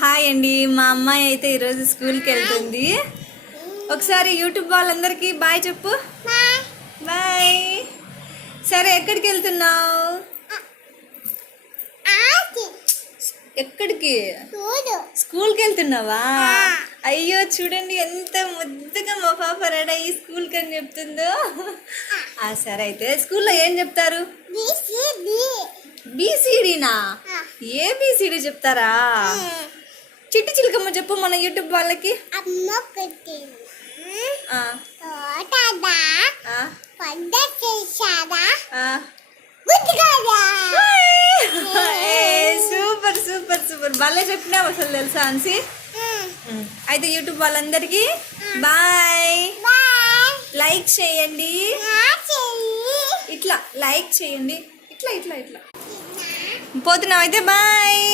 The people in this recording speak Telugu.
హాయ్ అండి, మా అమ్మాయి అయితే ఈరోజు స్కూల్కి వెళ్తుంది. ఒకసారి యూట్యూబ్ వాళ్ళందరికీ బాయ్ చెప్పు. బాయ్. సరే, ఎక్కడికి వెళ్తున్నావు? ఎక్కడికి? స్కూల్కి వెళ్తున్నావా? అయ్యో, చూడండి ఎంత ముద్దుగా మా పాప రెడీ అయ్యి స్కూల్కి అని చెప్తుందో. సరే, అయితే స్కూల్లో ఏం చెప్తారు? బీసీడీనా? ఏబిసిడి చెప్తారా? చిట్టి చిలకమ్మ చెప్పు మన యూట్యూబ్ వాళ్ళకి. సూపర్ సూపర్ సూపర్, భలే చెప్పినావు అసలు, తెలుసా అన్సి. అయితే యూట్యూబ్ వాళ్ళందరికీ బాయ్. లైక్ చేయండి, ఇట్లా లైక్ చేయండి, ఇట్లా ఇట్లా ఇట్లా. పోతున్నావు అయితే, బాయ్.